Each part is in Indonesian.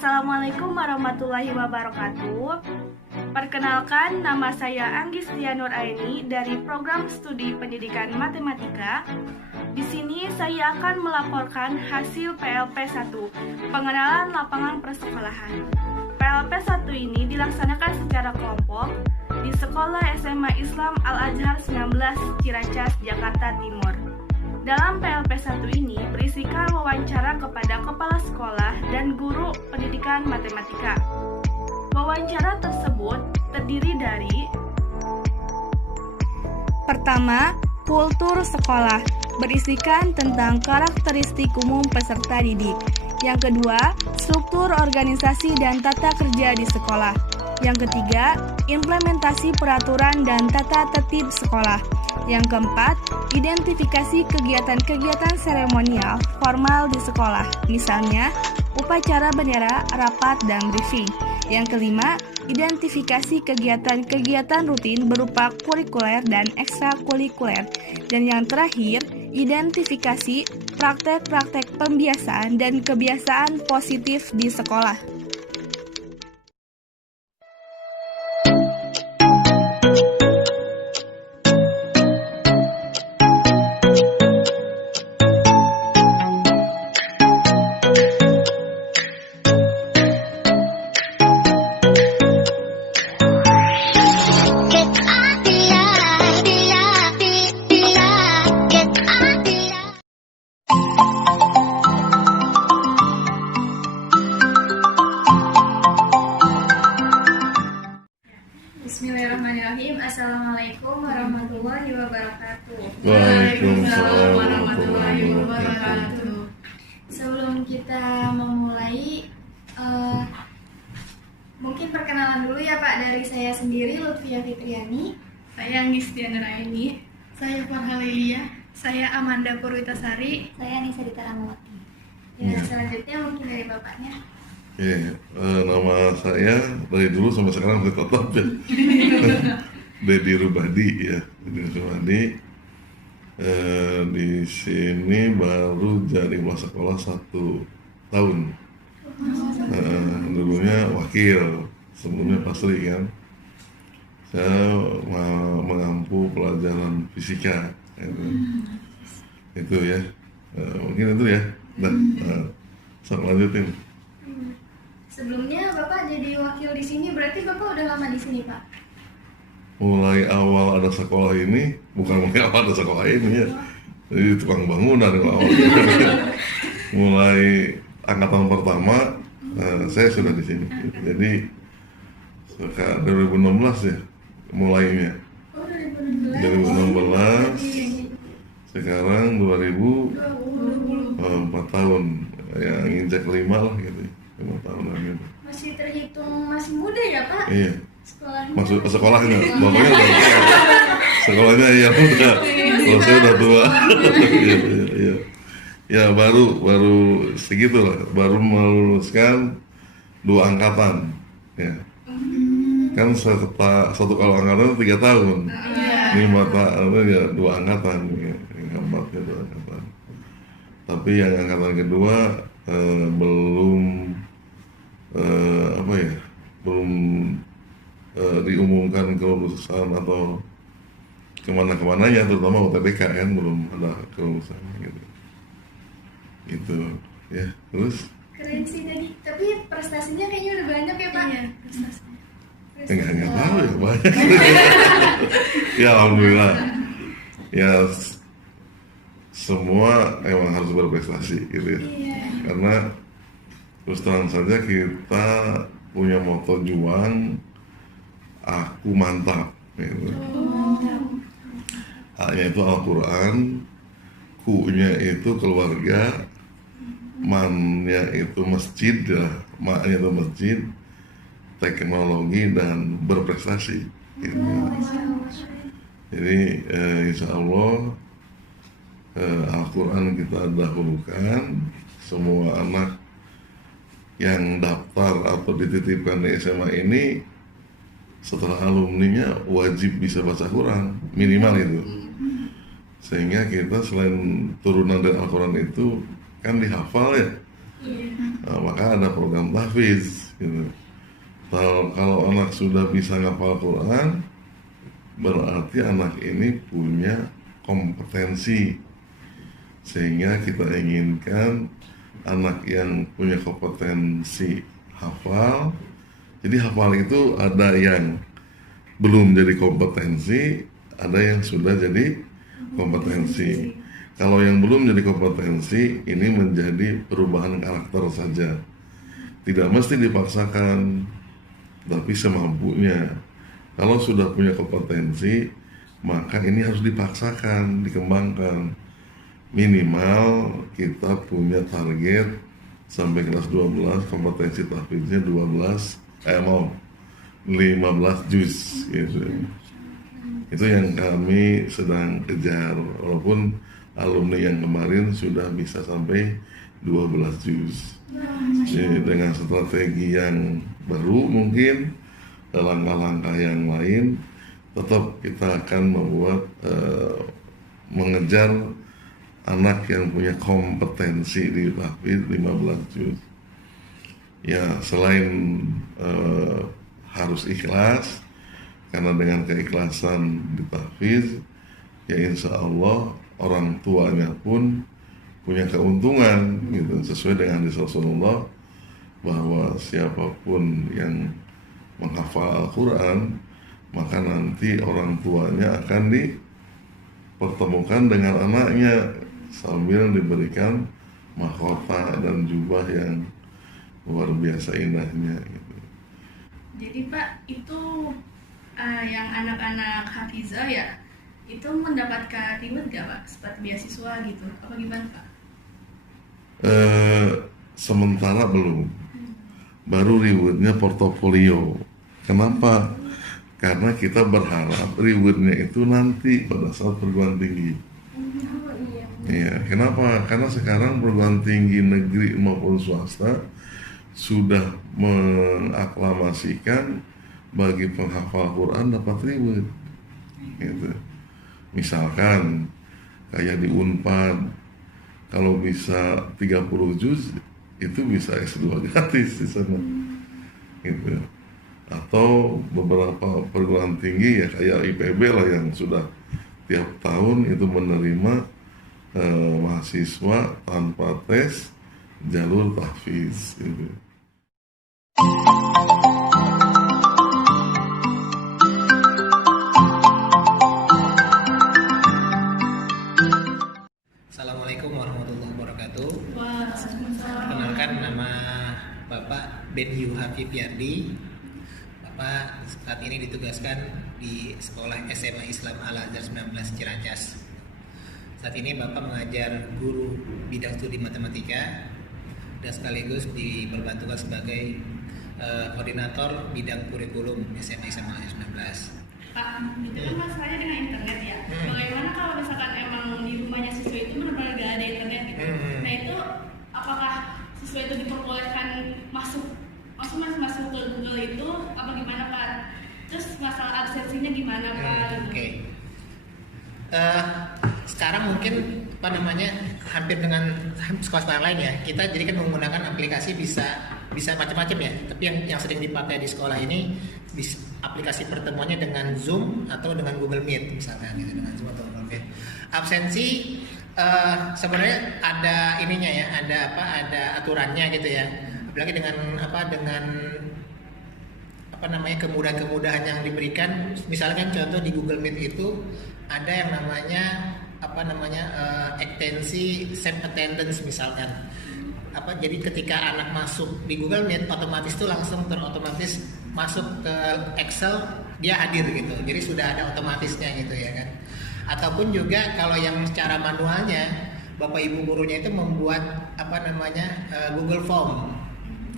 Assalamualaikum warahmatullahi wabarakatuh. Perkenalkan, nama saya Anggis Tia Nur Aini dari Program Studi Pendidikan Matematika. Di sini saya akan melaporkan hasil PLP 1, pengenalan lapangan persekolahan. PLP 1 ini dilaksanakan secara kelompok di Sekolah SMA Islam Al-Azhar 19 Ciracas, Jakarta Timur. Dalam PLP 1 ini berisikan wawancara kepada kepala sekolah dan guru pendidikan matematika. Wawancara tersebut terdiri dari: pertama, kultur sekolah, berisikan tentang karakteristik umum peserta didik. Yang kedua, struktur organisasi dan tata kerja di sekolah. Yang ketiga, implementasi peraturan dan tata tertib sekolah. Yang keempat, identifikasi kegiatan-kegiatan seremonial formal di sekolah, misalnya upacara bendera, rapat, dan briefing. Yang kelima, identifikasi kegiatan-kegiatan rutin berupa kurikuler dan ekstrakurikuler. Dan yang terakhir, identifikasi praktek-praktek pembiasaan dan kebiasaan positif di sekolah. Bismillahirrahmanirrahim. Assalamualaikum warahmatullahi wabarakatuh. Waalaikumsalam warahmatullahi wabarakatuh. Sebelum kita memulai, mungkin perkenalan dulu ya Pak, dari saya sendiri, Lutfia Fitriani. Saya Anggis Tia Nur Aini. Saya Farhalilia. Saya Amanda Purwitasari. Saya Nisa Dita Ramawati. Ya, selanjutnya mungkin dari Bapaknya. Nama saya dari dulu sampai sekarang masih tetap ya. Dedi Rubadi ya, Dedi Rubadi. Di sini baru jadi masa sekolah 1 tahun. Dulunya wakil, sebelumnya pasri kan. Saya mengampu pelajaran fisika. Itu ya. Mungkin itu ya. Saya lanjutin. Sebelumnya Bapak jadi wakil di sini, berarti Bapak udah lama di sini, Pak? Mulai awal ada sekolah ini, bukan mulai awal ada sekolah ini ya, jadi tukang bangunan awal. Mulai angkatan pertama, saya sudah di sini. Jadi 2016 ya mulainya. 2016, sekarang 2004 tahun, ya nginjak 5 lah gitu. 5 tahunan gitu. Masih terhitung masih muda ya Pak? Iya. Sekolahnya? Masuk ke sekolahnya, bapaknya udah tua. Sekolahnya ya udah, kalau saya udah tua. Iya. Ya baru segitu lah, baru meluluskan 2 angkatan. Ya. Kan satu kalau angkatan 3 tahun. 5 tahun ya 2 angkatan. Ya. 4 ya 2 angkatan. Tapi yang angkatan kedua belum belum diumumkan kelulusan atau kemana-kemananya, terutama UTBK kan belum ada kelulusan gitu. Itu ya, terus Keren sih tadi, tapi prestasinya kayaknya udah banyak ya Pak? Iya, prestasinya. nggak tahu ya banyak. Ya alhamdulillah ya, semua emang harus berprestasi gitu ya. Karena terus terang saja kita punya moto juang, aku mantap gitu. A-nya itu Al-Quran, Ku-nya itu keluarga, Man-nya itu masjid ya, Ma-nya itu masjid, teknologi dan berprestasi gitu. Jadi insya Allah Al-Quran kita dahulukan. Semua anak yang daftar atau dititipkan di SMA ini setelah alumninya wajib bisa baca Quran minimal itu, sehingga kita selain turunan dari Al-Quran itu kan dihafal ya, Maka ada program tahfiz gitu. Kalau anak sudah bisa ngapal Quran, berarti anak ini punya kompetensi, sehingga kita inginkan anak yang punya kompetensi hafal. Jadi hafal itu ada yang belum jadi kompetensi, ada yang sudah jadi kompetensi. Kalau yang belum jadi kompetensi, ini menjadi perubahan karakter saja. Tidak mesti dipaksakan, tapi semampunya. Kalau sudah punya kompetensi, maka ini harus dipaksakan, dikembangkan. Minimal kita punya target sampai kelas 12, kompetensi tahfiznya 15 juz gitu. Itu yang kami sedang kejar, walaupun alumni yang kemarin sudah bisa sampai 12 juz. Jadi dengan strategi yang baru, mungkin langkah-langkah yang lain, tetap kita akan membuat mengejar anak yang punya kompetensi di tahfiz 15 juz. Ya, selain harus ikhlas, karena dengan keikhlasan di tahfiz, ya insya Allah orang tuanya pun punya keuntungan gitu, sesuai dengan hadis Rasulullah bahwa siapapun yang menghafal Al-Quran, maka nanti orang tuanya akan dipertemukan dengan anaknya sambil diberikan mahkota dan jubah yang luar biasa indahnya gitu. Jadi Pak, itu yang anak-anak hafizah ya, itu mendapatkan reward gak Pak? Seperti beasiswa gitu, apa gimana Pak? Sementara belum. Baru rewardnya portofolio. Kenapa? Karena kita berharap rewardnya itu nanti pada saat perguruan tinggi. Iya, kenapa? Karena sekarang perguruan tinggi negeri maupun swasta sudah mengaklamasikan bagi penghafal Quran dapat reward. Gitu. Misalkan kayak di Unpad, kalau bisa 30 juz itu bisa S2 gratis di sana. Gitu. Atau beberapa perguruan tinggi ya kayak IPB lah yang sudah tiap tahun itu menerima mahasiswa tanpa tes jalur tahfiz gitu. Assalamualaikum warahmatullahi wabarakatuh. Perkenalkan, nama Bapak Benyu Hafif Yardi. Bapak saat ini ditugaskan di Sekolah SMA Islam Al-Azhar 19 Ciracas. Saat ini Bapak mengajar guru bidang studi matematika dan sekaligus diperbantukan sebagai koordinator bidang kurikulum SMA Islam Al-Azhar 19. Pak, itu kan masalahnya dengan internet ya. Bagaimana kalau misalkan emang di rumahnya siswa itu benar-benar gak ada internet gitu? Nah itu apakah siswa itu diperbolehkan masuk ke Google itu apa gimana Pak? Terus masalah absensinya gimana Pak? Oke. Sekarang mungkin hampir dengan sekolah-sekolah lain ya, kita jadi kan menggunakan aplikasi bisa macam-macam ya. Tapi yang sering dipakai di sekolah ini aplikasi pertemuannya dengan Zoom atau dengan Google Meet misalnya gitu, dengan Zoom atau Google Meet. Absensi sebenarnya ada ininya ya, ada aturannya gitu ya. Apalagi dengan kemudahan-kemudahan yang diberikan. Misalkan contoh di Google Meet itu ada yang namanya ekstensi save attendance misalkan. Jadi ketika anak masuk di Google Meet, otomatis itu langsung terotomatis masuk ke Excel, dia hadir gitu. Jadi sudah ada otomatisnya gitu ya kan. Ataupun juga kalau yang secara manualnya, Bapak Ibu gurunya itu membuat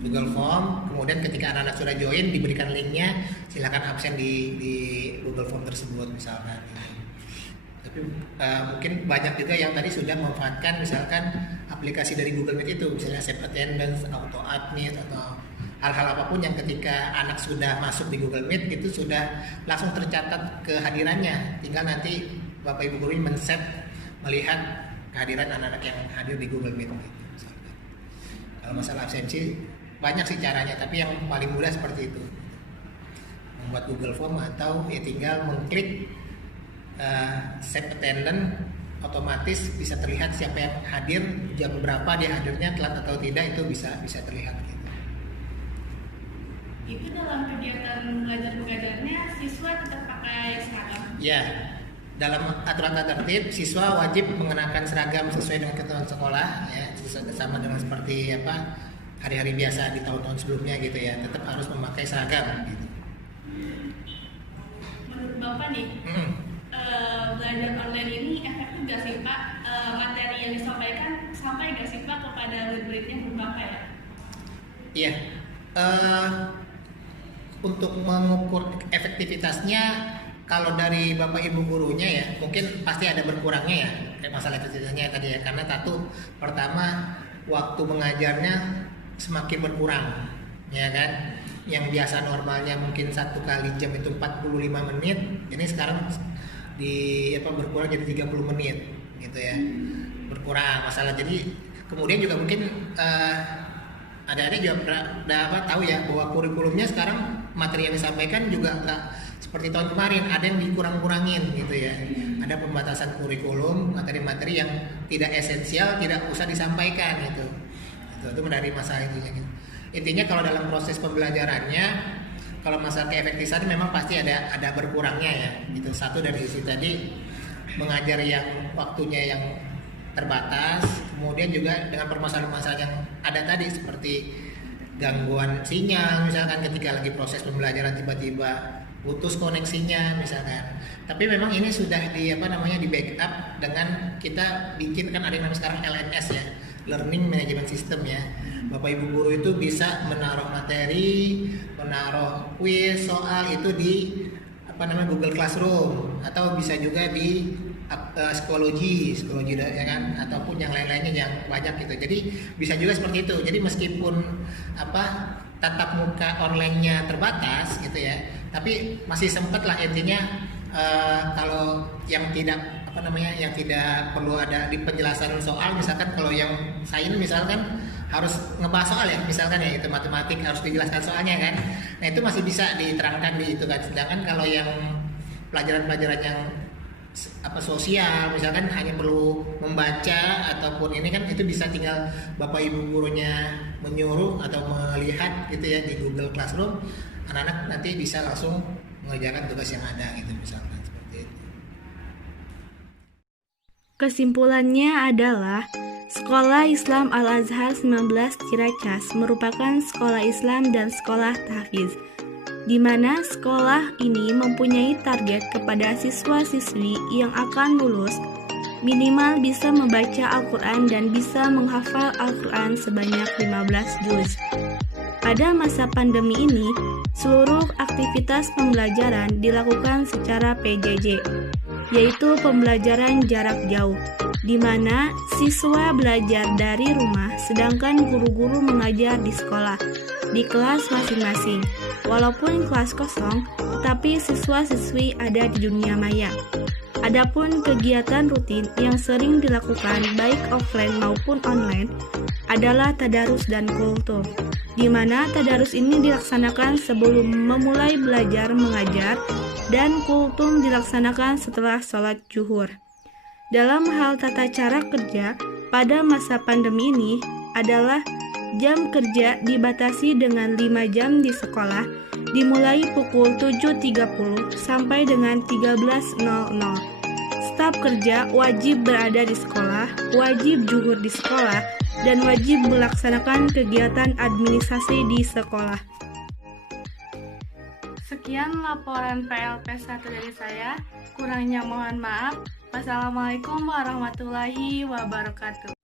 Google Form, kemudian ketika anak-anak sudah join diberikan linknya, silakan absen di Google Form tersebut misalkan. Tapi mungkin banyak juga yang tadi sudah memanfaatkan misalkan aplikasi dari Google Meet itu, misalnya save attendance, auto admit atau hal-hal apapun yang ketika anak sudah masuk di Google Meet itu sudah langsung tercatat kehadirannya. Tinggal nanti Bapak Ibu guru melihat kehadiran anak-anak yang hadir di Google Meet. Kalau masalah absensi banyak sih caranya, tapi yang paling mudah seperti itu, membuat Google Form atau ya tinggal mengklik save attendance, otomatis bisa terlihat siapa yang hadir, jam berapa dia hadirnya, telat atau tidak, itu bisa terlihat gitu. Itu dalam kegiatan belajar mengajarnya siswa tetap pakai seragam? Ya, dalam aturan tata tertib siswa wajib mengenakan seragam sesuai dengan ketentuan sekolah, ya sama dengan seperti hari-hari biasa di tahun-tahun sebelumnya gitu ya, tetap harus memakai seragam gitu. Menurut Bapak nih, belajar online ini efektif gak sih Pak? Materi yang disampaikan sampai gak sih Pak kepada murid-muridnya berbagai ya? Iya, untuk mengukur efektivitasnya, kalau dari Bapak Ibu gurunya ya mungkin pasti ada berkurangnya ya masalah efektivitasnya tadi ya, karena pertama waktu mengajarnya semakin berkurang ya kan, yang biasa normalnya mungkin 1 kali jam itu 45 menit, ini sekarang berkurang jadi 30 menit gitu ya, berkurang masalah. Jadi kemudian juga mungkin adik-adik juga tahu ya bahwa kurikulumnya sekarang materi yang disampaikan juga nggak seperti tahun kemarin, ada yang dikurang-kurangin gitu ya, ada pembatasan kurikulum, materi-materi yang tidak esensial tidak usah disampaikan gitu. Itu dari masalah itunya gitu. Intinya kalau dalam proses pembelajarannya, kalau masalah keefektifan memang pasti ada berkurangnya ya gitu. Satu dari sisi tadi mengajar yang waktunya yang terbatas, kemudian juga dengan permasalahan-permasalahan yang ada tadi seperti gangguan sinyal misalkan ketika lagi proses pembelajaran tiba-tiba putus koneksinya misalkan. Tapi memang ini sudah di backup dengan kita bikin, kan ada yang namanya sekarang LMS ya, Learning Management System ya. Bapak Ibu guru itu bisa menaruh materi, menaruh kuis, soal itu di Google Classroom, atau bisa juga di psikologi ya kan, ataupun yang lain-lainnya yang banyak gitu. Jadi bisa juga seperti itu. Jadi meskipun tatap muka online-nya terbatas gitu ya, tapi masih sempat lah intinya. Kalau yang tidak yang tidak perlu ada di penjelasan soal, misalkan kalau yang sains misalkan harus ngebahas soal ya, misalkan ya itu matematik harus dijelaskan soalnya kan, nah itu masih bisa diterangkan di itu kan. Sedangkan kalau yang pelajaran-pelajaran yang sosial misalkan hanya perlu membaca ataupun ini kan, itu bisa tinggal Bapak Ibu gurunya menyuruh atau melihat gitu ya di Google Classroom, anak-anak nanti bisa langsung mengerjakan tugas yang ada gitu misalkan seperti itu. Kesimpulannya adalah Sekolah Islam Al-Azhar 19 Ciracas merupakan sekolah Islam dan sekolah tahfiz, di mana sekolah ini mempunyai target kepada siswa-siswi yang akan lulus minimal bisa membaca Al-Quran dan bisa menghafal Al-Quran sebanyak 15 juz. Pada masa pandemi ini, seluruh aktivitas pembelajaran dilakukan secara PJJ, yaitu pembelajaran jarak jauh, di mana siswa belajar dari rumah sedangkan guru-guru mengajar di sekolah, di kelas masing-masing. Walaupun kelas kosong, tetapi siswa-siswi ada di dunia maya. Adapun kegiatan rutin yang sering dilakukan baik offline maupun online adalah tadarus dan kultum, di mana tadarus ini dilaksanakan sebelum memulai belajar mengajar dan kultum dilaksanakan setelah sholat zuhur. Dalam hal tata cara kerja pada masa pandemi ini adalah jam kerja dibatasi dengan 5 jam di sekolah, dimulai pukul 7.30 sampai dengan 13.00. Staf kerja wajib berada di sekolah, wajib zuhur di sekolah, dan wajib melaksanakan kegiatan administrasi di sekolah. Sekian laporan PLP 1 dari saya, kurangnya mohon maaf. Wassalamualaikum warahmatullahi wabarakatuh.